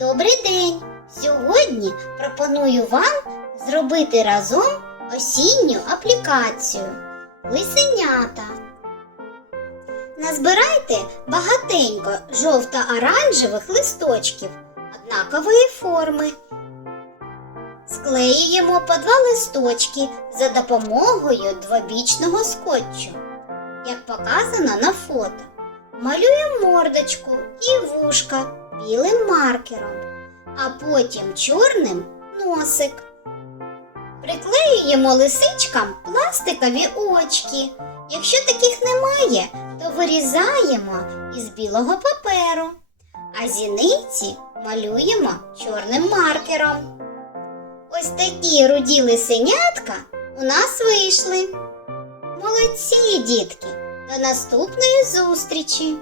Добрий день! Сьогодні пропоную вам зробити разом осінню аплікацію Лисенята. Назбирайте багатенько жовто-оранжевих листочків однакової форми. Склеюємо по два листочки за допомогою двобічного скотчу, як показано на фото. Малюємо мордочку і вушка білим маркером, а потім чорним носик. Приклеюємо лисичкам пластикові очки. Якщо таких немає, то вирізаємо із білого паперу, а зіниці малюємо чорним маркером. Ось такі руді лисенятка у нас вийшли. Молодці, дітки! До наступної зустрічі!